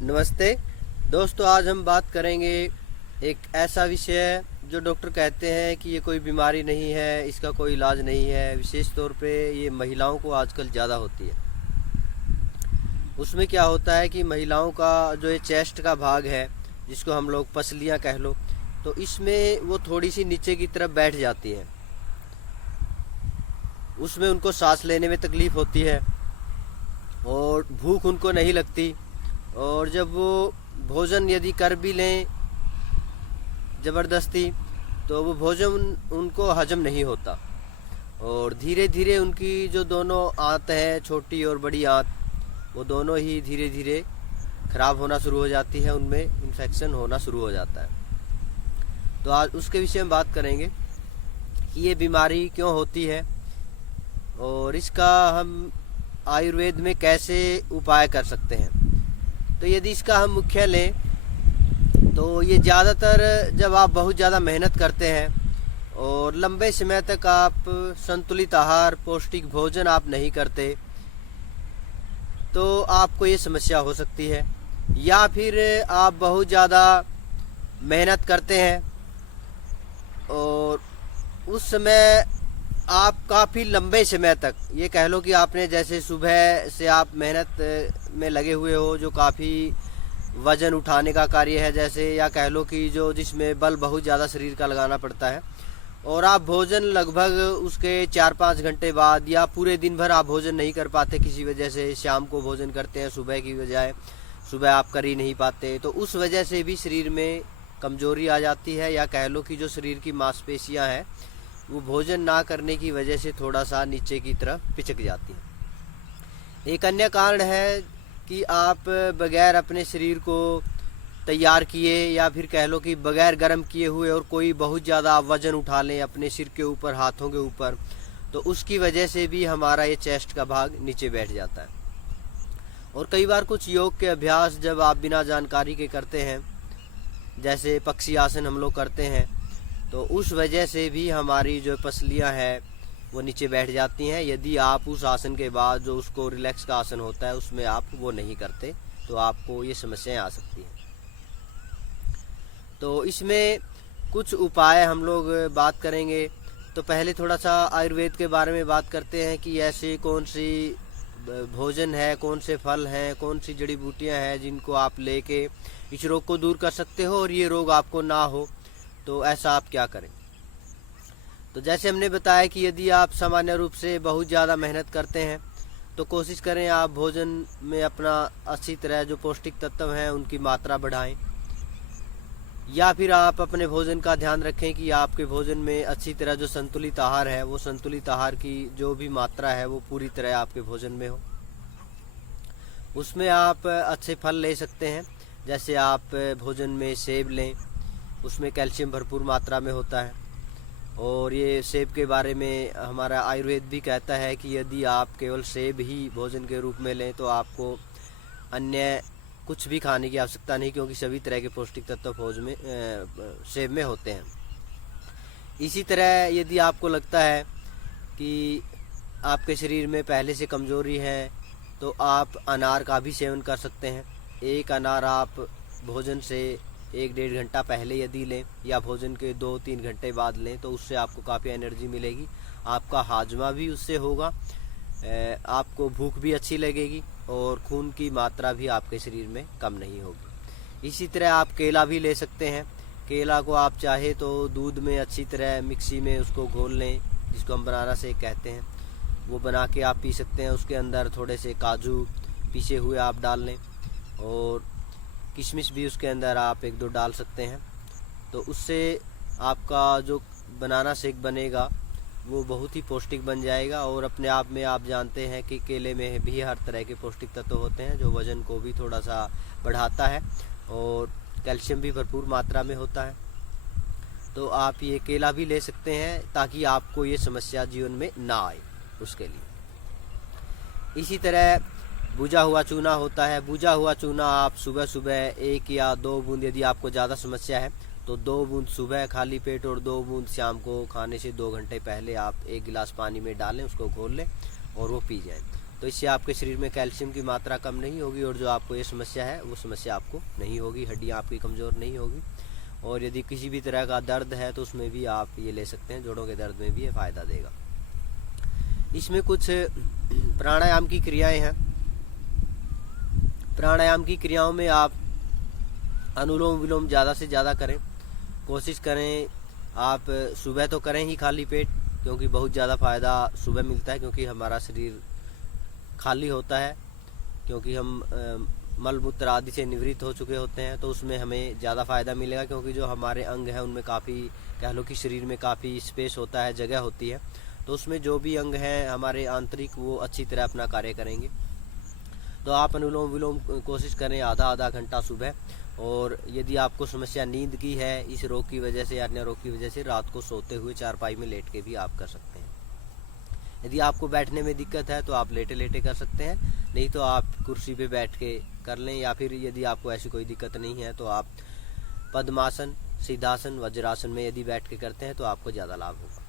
नमस्ते दोस्तों, आज हम बात करेंगे एक ऐसा विषय जो डॉक्टर कहते हैं कि ये कोई बीमारी नहीं है, इसका कोई इलाज नहीं है। विशेष तौर पे ये महिलाओं को आजकल ज़्यादा होती है। उसमें क्या होता है कि महिलाओं का जो ये चेस्ट का भाग है, जिसको हम लोग पसलियाँ कह लो, तो इसमें वो थोड़ी सी नीचे की तरफ बैठ जाती हैं। उसमें उनको सांस लेने में तकलीफ़ होती है और भूख उनको नहीं लगती। और जब वो भोजन यदि कर भी लें ज़बरदस्ती, तो वो भोजन उनको हजम नहीं होता और धीरे धीरे उनकी जो दोनों आंत हैं, छोटी और बड़ी आंत, वो दोनों ही धीरे धीरे ख़राब होना शुरू हो जाती है, उनमें इन्फेक्शन होना शुरू हो जाता है। तो आज उसके विषय में बात करेंगे कि ये बीमारी क्यों होती है और इसका हम आयुर्वेद में कैसे उपाय कर सकते हैं। तो यदि इसका हम मुख्य लें तो ये ज़्यादातर जब आप बहुत ज़्यादा मेहनत करते हैं और लंबे समय तक आप संतुलित आहार, पौष्टिक भोजन आप नहीं करते, तो आपको ये समस्या हो सकती है। या फिर आप बहुत ज़्यादा मेहनत करते हैं और उस समय आप काफ़ी लंबे समय तक, ये कह लो कि आपने जैसे सुबह से आप मेहनत में लगे हुए हो, जो काफ़ी वज़न उठाने का कार्य है जैसे, या कह लो कि जो जिसमें बल बहुत ज़्यादा शरीर का लगाना पड़ता है, और आप भोजन लगभग उसके 4-5 घंटे बाद या पूरे दिन भर आप भोजन नहीं कर पाते किसी वजह से, शाम को भोजन करते हैं सुबह की बजाय, सुबह आप कर ही नहीं पाते, तो उस वजह से भी शरीर में कमज़ोरी आ जाती है। या कह लो कि जो शरीर की मांसपेशियाँ हैं वो भोजन ना करने की वजह से थोड़ा सा नीचे की तरफ पिचक जाती है। एक अन्य कारण है कि आप बगैर अपने शरीर को तैयार किए, या फिर कह लो कि बगैर गर्म किए हुए और कोई बहुत ज़्यादा वज़न उठा लें अपने सिर के ऊपर, हाथों के ऊपर, तो उसकी वजह से भी हमारा ये चेस्ट का भाग नीचे बैठ जाता है। और कई बार कुछ योग के अभ्यास जब आप बिना जानकारी के करते हैं, जैसे पक्षी आसन हम लोग करते हैं, तो उस वजह से भी हमारी जो पसलियां हैं वो नीचे बैठ जाती हैं। यदि आप उस आसन के बाद जो उसको रिलैक्स का आसन होता है उसमें आप वो नहीं करते, तो आपको ये समस्याएं आ सकती हैं। तो इसमें कुछ उपाय हम लोग बात करेंगे। तो पहले थोड़ा सा आयुर्वेद के बारे में बात करते हैं कि ऐसी कौन सी भोजन है, कौन से फल हैं, कौन सी जड़ी बूटियाँ हैं जिनको आप लेके इस रोग को दूर कर सकते हो और ये रोग आपको ना हो। तो ऐसा आप क्या करें। तो जैसे हमने बताया कि यदि आप सामान्य रूप से बहुत ज़्यादा मेहनत करते हैं तो कोशिश करें आप भोजन में अपना अच्छी तरह जो पौष्टिक तत्व हैं उनकी मात्रा बढ़ाएं। या फिर आप अपने भोजन का ध्यान रखें कि आपके भोजन में अच्छी तरह जो संतुलित आहार है, वो संतुलित आहार की जो भी मात्रा है वो पूरी तरह आपके भोजन में हो। उसमें आप अच्छे फल ले सकते हैं, जैसे आप भोजन में सेब लें, उसमें कैल्शियम भरपूर मात्रा में होता है। और ये सेब के बारे में हमारा आयुर्वेद भी कहता है कि यदि आप केवल सेब ही भोजन के रूप में लें तो आपको अन्य कुछ भी खाने की आवश्यकता नहीं, क्योंकि सभी तरह के पौष्टिक तत्व सेब में होते हैं। इसी तरह यदि आपको लगता है कि आपके शरीर में पहले से कमज़ोरी है तो आप अनार का भी सेवन कर सकते हैं। एक अनार आप भोजन से 1-1.5 घंटा पहले यदि लें या भोजन के 2-3 घंटे बाद लें तो उससे आपको काफ़ी एनर्जी मिलेगी, आपका हाजमा भी उससे होगा, आपको भूख भी अच्छी लगेगी और खून की मात्रा भी आपके शरीर में कम नहीं होगी। इसी तरह आप केला भी ले सकते हैं। केला को आप चाहे तो दूध में अच्छी तरह मिक्सी में उसको घोल लें, जिसको हम बनाना शेक कहते हैं, वो बना के आप पी सकते हैं। उसके अंदर थोड़े से काजू पीसे हुए आप डाल लें और किशमिश भी उसके अंदर आप 1-2 डाल सकते हैं। तो उससे आपका जो बनाना शेक बनेगा वो बहुत ही पौष्टिक बन जाएगा। और अपने आप में आप जानते हैं कि केले में भी हर तरह के पौष्टिक तत्व होते हैं जो वज़न को भी थोड़ा सा बढ़ाता है और कैल्शियम भी भरपूर मात्रा में होता है। तो आप ये केला भी ले सकते हैं ताकि आपको ये समस्या जीवन में ना आए उसके लिए। इसी तरह भुजा हुआ चूना होता है। भुजा हुआ चूना आप सुबह सुबह 1 या 2 बूंद, यदि आपको ज़्यादा समस्या है तो 2 बूंद सुबह खाली पेट और 2 बूंद शाम को खाने से 2 घंटे पहले आप 1 गिलास पानी में डालें, उसको घोल लें और वो पी जाएं। तो इससे आपके शरीर में कैल्शियम की मात्रा कम नहीं होगी और जो आपको ये समस्या है वो समस्या आपको नहीं होगी, हड्डियाँ आपकी कमज़ोर नहीं होगी। और यदि किसी भी तरह का दर्द है तो उसमें भी आप ये ले सकते हैं, जोड़ों के दर्द में भी ये फ़ायदा देगा। इसमें कुछ प्राणायाम की क्रियाएं हैं। प्राणायाम की क्रियाओं में आप अनुलोम विलोम ज़्यादा से ज़्यादा करें, कोशिश करें आप सुबह तो करें ही खाली पेट, क्योंकि बहुत ज़्यादा फ़ायदा सुबह मिलता है, क्योंकि हमारा शरीर खाली होता है, क्योंकि हम मल मूत्र आदि से निवृत्त हो चुके होते हैं, तो उसमें हमें ज़्यादा फ़ायदा मिलेगा, क्योंकि जो हमारे अंग हैं उनमें काफ़ी, कह लो कि शरीर में काफ़ी स्पेस होता है, जगह होती है, तो उसमें जो भी अंग हैं हमारे आंतरिक वो अच्छी तरह अपना कार्य करेंगे। तो आप अनुलोम विलोम कोशिश करें आधा घंटा सुबह। और यदि आपको समस्या नींद की है इस रोग की वजह से या अन्य रोग की वजह से, रात को सोते हुए चारपाई में लेट के भी आप कर सकते हैं। यदि आपको बैठने में दिक्कत है तो आप लेटे लेटे कर सकते हैं, नहीं तो आप कुर्सी पे बैठ के कर लें, या फिर यदि आपको ऐसी कोई दिक्कत नहीं है तो आप पद्मासन, सिद्धासन, वज्रासन में यदि बैठ के करते हैं तो आपको ज़्यादा लाभ होगा।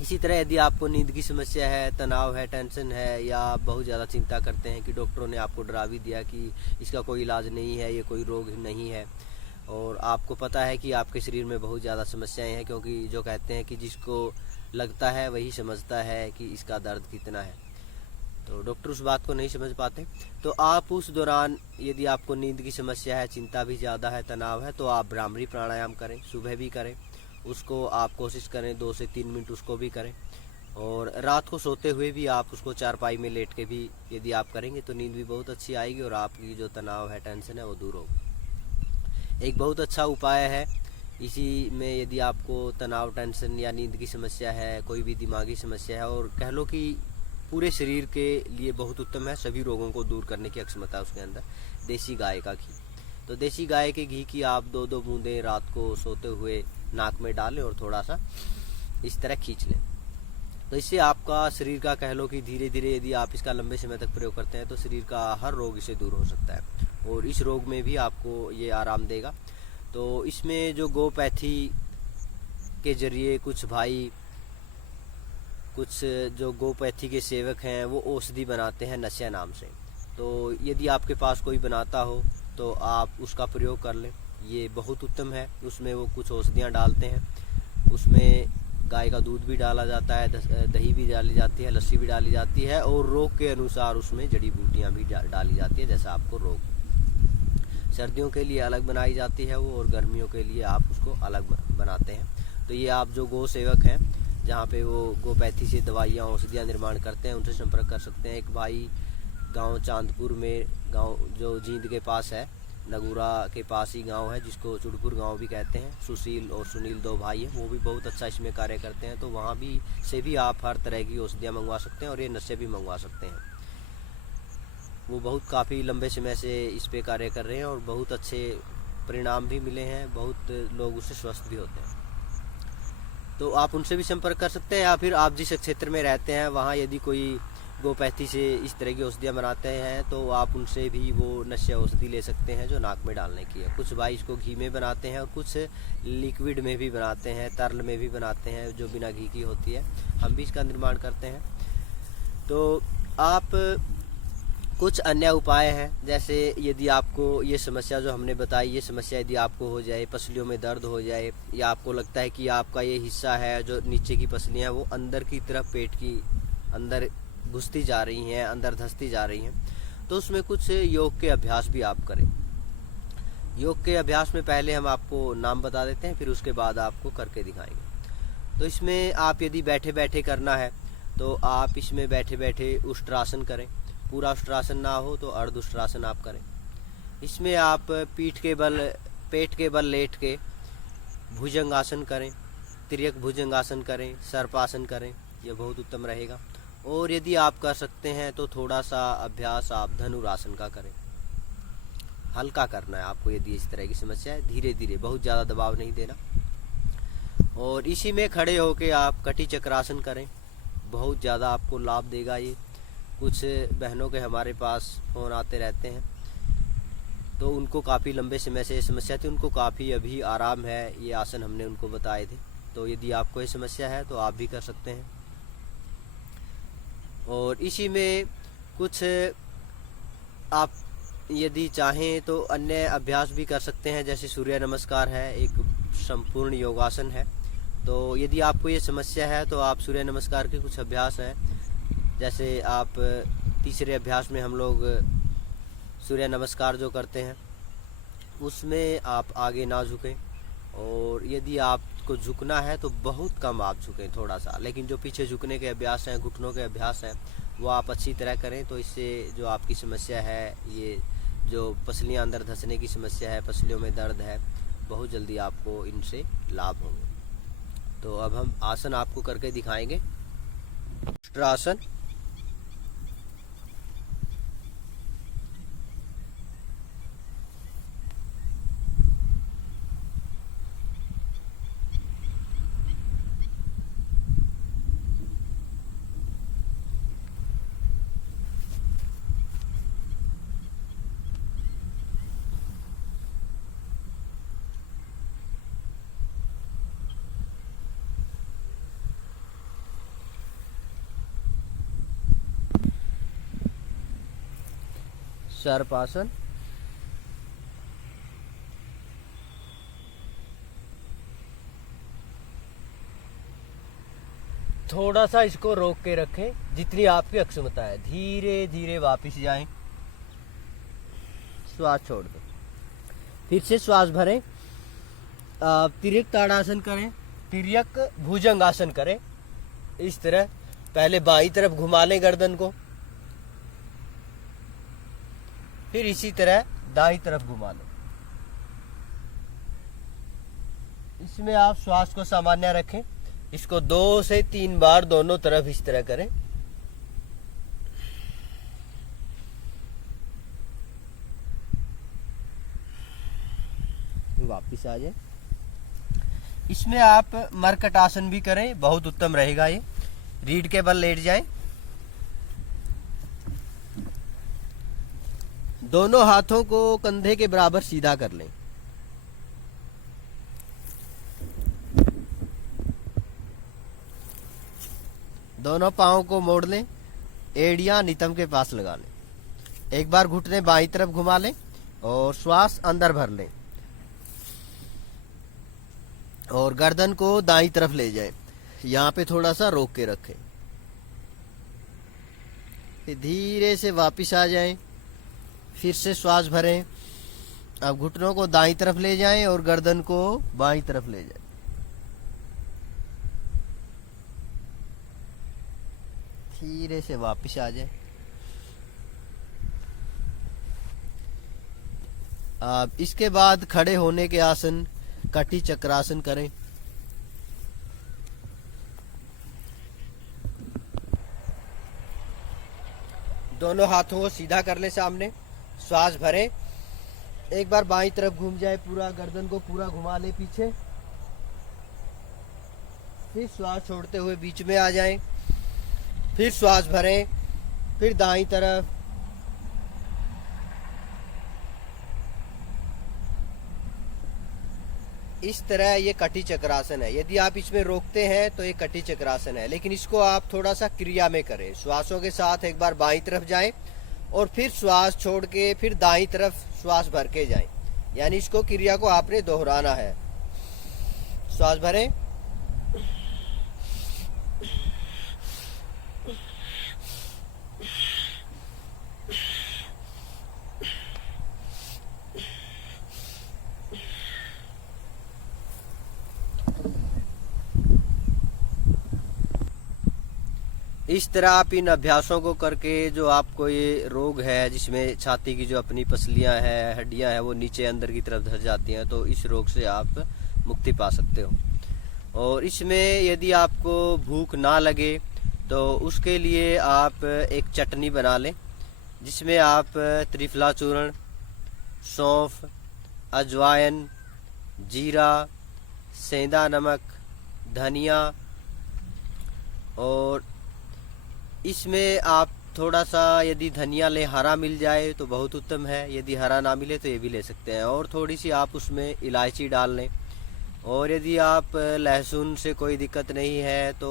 इसी तरह यदि आपको नींद की समस्या है, तनाव है, टेंशन है, या बहुत ज़्यादा चिंता करते हैं कि डॉक्टरों ने आपको डरा भी दिया कि इसका कोई इलाज नहीं है, ये कोई रोग नहीं है, और आपको पता है कि आपके शरीर में बहुत ज़्यादा समस्याएं हैं, क्योंकि जो कहते हैं कि जिसको लगता है वही समझता है कि इसका दर्द कितना है, तो डॉक्टर उस बात को नहीं समझ पाते। तो आप उस दौरान यदि आपको नींद की समस्या है, चिंता भी ज़्यादा है, तनाव है, तो आप भ्रामरी प्राणायाम करें, सुबह भी करें, उसको आप कोशिश करें 2 से 3 मिनट उसको भी करें। और रात को सोते हुए भी आप उसको चारपाई में लेट के भी यदि आप करेंगे तो नींद भी बहुत अच्छी आएगी और आपकी जो तनाव है, टेंशन है, वो दूर होगी। एक बहुत अच्छा उपाय है इसी में, यदि आपको तनाव, टेंशन या नींद की समस्या है, कोई भी दिमागी समस्या है, और कह लो कि पूरे शरीर के लिए बहुत उत्तम है, सभी रोगों को दूर करने की क्षमता उसके अंदर, देसी गाय का घी। तो देसी गाय के घी की आप 2-2 बूंदें रात को सोते हुए नाक में डालें और थोड़ा सा इस तरह खींच लें। तो इससे आपका शरीर का, कह लो कि धीरे धीरे यदि आप इसका लंबे समय तक प्रयोग करते हैं तो शरीर का हर रोग इससे दूर हो सकता है, और इस रोग में भी आपको ये आराम देगा। तो इसमें जो गोपैथी के जरिए कुछ जो गोपैथी के सेवक हैं वो औषधि बनाते हैं नशा नाम से। तो यदि आपके पास कोई बनाता हो तो आप उसका प्रयोग कर लें, ये बहुत उत्तम है। उसमें वो कुछ औषधियाँ डालते हैं, उसमें गाय का दूध भी डाला जाता है, दही भी डाली जाती है, लस्सी भी डाली जाती है, और रोग के अनुसार उसमें जड़ी बूटियाँ भी डाली जाती है। जैसा आपको रोग, सर्दियों के लिए अलग बनाई जाती है वो, और गर्मियों के लिए आप उसको अलग बनाते हैं। तो ये आप जो गौ सेवक हैं, जहाँ पे वो गोपैथी से दवाइयाँ, औषधियाँ निर्माण करते हैं, उनसे संपर्क कर सकते हैं। एक भाई गांव चांदपुर में, गांव जो जींद के पास है, नगूरा के पास ही गांव है, जिसको चुड़पुर गांव भी कहते हैं, सुशील और सुनील 2 भाई हैं, वो भी बहुत अच्छा इसमें कार्य करते हैं। तो वहाँ भी से भी आप हर तरह की औषधियाँ मंगवा सकते हैं और ये नशे भी मंगवा सकते हैं। वो बहुत काफ़ी लंबे समय से इस पे कार्य कर रहे हैं और बहुत अच्छे परिणाम भी मिले हैं, बहुत लोग उससे स्वस्थ भी होते हैं। तो आप उनसे भी संपर्क कर सकते हैं, या फिर आप जिस क्षेत्र में रहते हैं वहाँ यदि कोई गोपैथी से इस तरह की औषधियाँ बनाते हैं तो आप उनसे भी वो नशा औषधि ले सकते हैं जो नाक में डालने की है। कुछ भाई इसको घी में बनाते हैं और कुछ लिक्विड में भी बनाते हैं, तरल में भी बनाते हैं जो बिना घी की होती है। हम भी इसका निर्माण करते हैं। तो आप कुछ अन्य उपाय हैं, जैसे यदि आपको ये समस्या जो हमने बताई, ये समस्या यदि आपको हो जाए, पसलियों में दर्द हो जाए, या आपको लगता है कि आपका ये हिस्सा है जो नीचे की पसलियाँ वो अंदर की तरफ पेट की अंदर घुसती जा रही हैं, अंदर धंसती जा रही हैं, तो उसमें कुछ योग के अभ्यास भी आप करें। योग के अभ्यास में पहले हम आपको नाम बता देते हैं, फिर उसके बाद आपको करके दिखाएंगे। तो इसमें आप यदि बैठे बैठे करना है तो आप इसमें बैठे बैठे उष्ट्रासन करें, पूरा उष्ट्रासन ना हो तो अर्ध उष्ट्रासन आप करें। इसमें आप पेट के बल लेट के भुजंगासन करें, तिर्यक भुजंगासन करें, सर्पासन करें, यह बहुत उत्तम रहेगा। और यदि आप कर सकते हैं तो थोड़ा सा अभ्यास आप धनुरासन का करें, हल्का करना है आपको। यदि इस तरह की समस्या है, धीरे धीरे, बहुत ज़्यादा दबाव नहीं देना। और इसी में खड़े होके आप कटी चक्रासन करें, बहुत ज़्यादा आपको लाभ देगा ये। कुछ बहनों के हमारे पास फ़ोन आते रहते हैं, तो उनको काफ़ी लंबे समय से ये समस्या थी, उनको काफ़ी अभी आराम है। ये आसन हमने उनको बताए थे। तो यदि आपको ये समस्या है तो आप भी कर सकते हैं। और इसी में कुछ आप यदि चाहें तो अन्य अभ्यास भी कर सकते हैं, जैसे सूर्य नमस्कार है, एक संपूर्ण योगासन है। तो यदि आपको ये समस्या है तो आप सूर्य नमस्कार के कुछ अभ्यास हैं, जैसे आप तीसरे अभ्यास में हम लोग सूर्य नमस्कार जो करते हैं उसमें आप आगे ना झुकें, और यदि आपको झुकना है तो बहुत कम आप झुकें थोड़ा सा, लेकिन जो पीछे झुकने के अभ्यास हैं, घुटनों के अभ्यास हैं, वो आप अच्छी तरह करें। तो इससे जो आपकी समस्या है, ये जो पसलियाँ अंदर धंसने की समस्या है, पसलियों में दर्द है, बहुत जल्दी आपको इनसे लाभ होंगे। तो अब हम आसन आपको करके दिखाएंगे। आसन, सर्पासन, थोड़ा सा इसको रोक के रखें जितनी आपकी अक्षमता है, धीरे धीरे वापस जाएं, श्वास छोड़ दो, फिर से श्वास भरें। तिर्यक ताड़ासन करें, तिर्यक भुजंगासन करें। इस तरह पहले बाईं तरफ घुमा लें गर्दन को, फिर इसी तरह दाईं तरफ घुमा लें। इसमें आप श्वास को सामान्य रखें। इसको 2 से 3 बार दोनों तरफ इस तरह करें। वापिस आ जाए। इसमें आप मरकट आसन भी करें, बहुत उत्तम रहेगा ये। रीढ़ के बल लेट जाएं, दोनों हाथों को कंधे के बराबर सीधा कर लें। दोनों पांवों को मोड़ लें, एड़ियां नितंब के पास लगा लें। एक बार घुटने बाईं तरफ घुमा लें और श्वास अंदर भर लें, और गर्दन को दाईं तरफ ले जाएं। यहाँ पे थोड़ा सा रोक के रखें, फिर धीरे से वापिस आ जाएं, फिर से श्वास भरें। अब घुटनों को दाईं तरफ ले जाएं और गर्दन को बाईं तरफ ले जाएं। धीरे से वापिस आ जाएं। अब इसके बाद खड़े होने के आसन कटी चक्रासन करें। दोनों हाथों को सीधा कर ले सामने, श्वास भरें। एक बार बाईं तरफ घूम जाए, पूरा गर्दन को पूरा घुमा ले पीछे, फिर श्वास छोड़ते हुए बीच में आ जाएं, फिर श्वास भरें, फिर दाईं तरफ, इस तरह ये कटी चक्रासन है। यदि आप इसमें रोकते हैं तो ये कटी चक्रासन है, लेकिन इसको आप थोड़ा सा क्रिया में करें। श्वासों के साथ एक बार बाईं तरफ जाएं और फिर श्वास छोड़ के फिर दाईं तरफ श्वास भर के जाएं, यानी इसको क्रिया को आपने दोहराना है। श्वास भरें, इस तरह आप इन अभ्यासों को करके जो आपको ये रोग है, जिसमें छाती की जो अपनी पसलियां हैं, हड्डियां हैं, वो नीचे अंदर की तरफ धस जाती हैं, तो इस रोग से आप मुक्ति पा सकते हो। और इसमें यदि आपको भूख ना लगे तो उसके लिए आप एक चटनी बना लें, जिसमें आप त्रिफला चूर्ण, सौंफ, अजवाइन, जीरा, सेंधा नमक, धनिया, और इसमें आप थोड़ा सा यदि धनिया ले हरा मिल जाए तो बहुत उत्तम है, यदि हरा ना मिले तो ये भी ले सकते हैं। और थोड़ी सी आप उसमें इलायची डाल लें, और यदि आप लहसुन से कोई दिक्कत नहीं है तो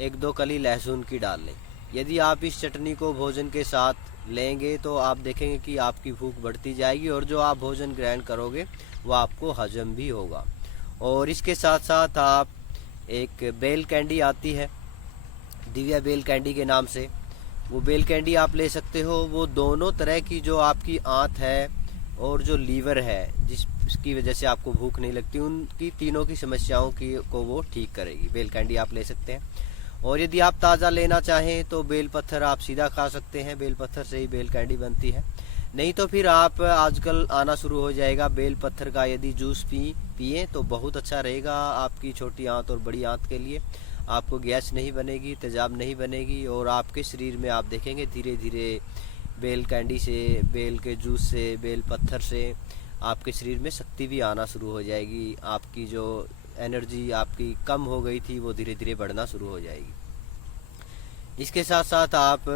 1-2 कली लहसुन की डाल लें। यदि आप इस चटनी को भोजन के साथ लेंगे तो आप देखेंगे कि आपकी भूख बढ़ती जाएगी और जो आप भोजन ग्रहण करोगे वो आपको हजम भी होगा। और इसके साथ साथ आप एक बेल कैंडी आती है दिव्या बेल कैंडी के नाम से, वो बेल कैंडी आप ले सकते हो। वो दोनों तरह की जो आपकी आंत है और जो लीवर है जिसकी वजह से आपको भूख नहीं लगती, उनकी तीनों की समस्याओं को वो ठीक करेगी। बेल कैंडी आप ले सकते हैं। और यदि आप ताज़ा लेना चाहें तो बेल पत्थर आप सीधा खा सकते हैं, बेल पत्थर से ही बेल कैंडी बनती है। नहीं तो फिर आप आजकल आना शुरू हो जाएगा बेल पत्थर का यदि जूस पिए तो बहुत अच्छा रहेगा आपकी छोटी आंत और बड़ी आंत के लिए। आपको गैस नहीं बनेगी, तेजाब नहीं बनेगी और आपके शरीर में आप देखेंगे धीरे धीरे बेल कैंडी से, बेल के जूस से, बेल पत्थर से आपके शरीर में शक्ति भी आना शुरू हो जाएगी। आपकी जो एनर्जी आपकी कम हो गई थी वो धीरे धीरे बढ़ना शुरू हो जाएगी। इसके साथ साथ आप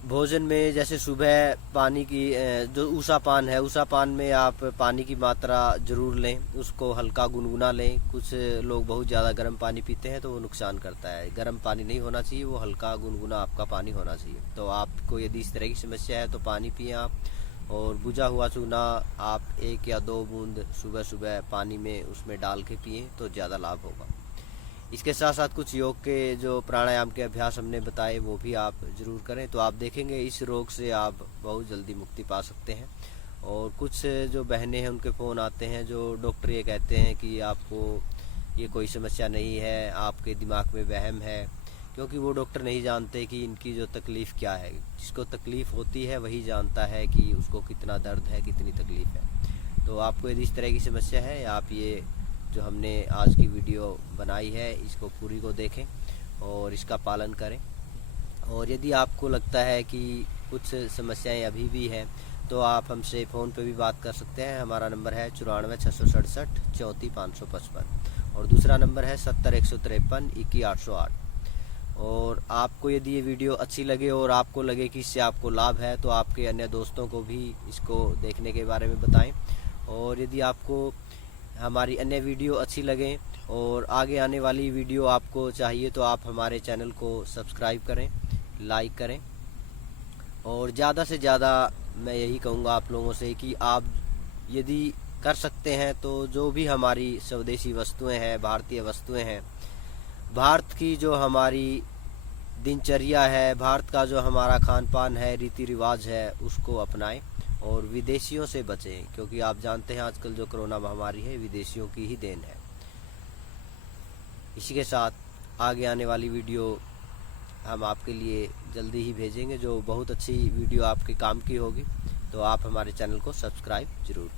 भोजन में जैसे सुबह पानी की जो ऊषा पान है, ऊषा पान में आप पानी की मात्रा ज़रूर लें, उसको हल्का गुनगुना लें। कुछ लोग बहुत ज़्यादा गर्म पानी पीते हैं तो वो नुकसान करता है। गर्म पानी नहीं होना चाहिए, वो हल्का गुनगुना आपका पानी होना चाहिए। तो आपको यदि इस तरह की समस्या है तो पानी पिएं आप, और बुझा हुआ चूना आप 1 या 2 बूंद सुबह सुबह पानी में उसमें डाल के पिएँ तो ज़्यादा लाभ होगा। इसके साथ साथ कुछ योग के जो प्राणायाम के अभ्यास हमने बताए वो भी आप ज़रूर करें तो आप देखेंगे इस रोग से आप बहुत जल्दी मुक्ति पा सकते हैं। और कुछ जो बहनें हैं उनके फ़ोन आते हैं जो डॉक्टर ये कहते हैं कि आपको ये कोई समस्या नहीं है, आपके दिमाग में वहम है, क्योंकि वो डॉक्टर नहीं जानते कि इनकी जो तकलीफ़ क्या है। जिसको तकलीफ़ होती है वही जानता है कि उसको कितना दर्द है, कितनी तकलीफ़ है। तो आपको यदि इस तरह की समस्या है, आप ये जो हमने आज की वीडियो बनाई है इसको पूरी को देखें और इसका पालन करें। और यदि आपको लगता है कि कुछ समस्याएं अभी भी हैं तो आप हमसे फ़ोन पे भी बात कर सकते हैं। हमारा नंबर है 94 667 34 555 और दूसरा नंबर है 70 153 21 808। और आपको यदि ये वीडियो अच्छी लगे और आपको लगे कि इससे आपको लाभ है तो आपके अन्य दोस्तों को भी इसको देखने के बारे में बताएं। और यदि आपको हमारी अन्य वीडियो अच्छी लगें और आगे आने वाली वीडियो आपको चाहिए तो आप हमारे चैनल को सब्सक्राइब करें, लाइक करें। और ज़्यादा से ज़्यादा मैं यही कहूँगा आप लोगों से कि आप यदि कर सकते हैं तो जो भी हमारी स्वदेशी वस्तुएं हैं, भारतीय वस्तुएं हैं, भारत की जो हमारी दिनचर्या है, भारत का जो हमारा खान पान है, रीति रिवाज है, उसको अपनाएं और विदेशियों से बचें, क्योंकि आप जानते हैं आजकल जो कोरोना महामारी है विदेशियों की ही देन है। इसी के साथ आगे आने वाली वीडियो हम आपके लिए जल्दी ही भेजेंगे जो बहुत अच्छी वीडियो आपके काम की होगी। तो आप हमारे चैनल को सब्सक्राइब जरूर करें।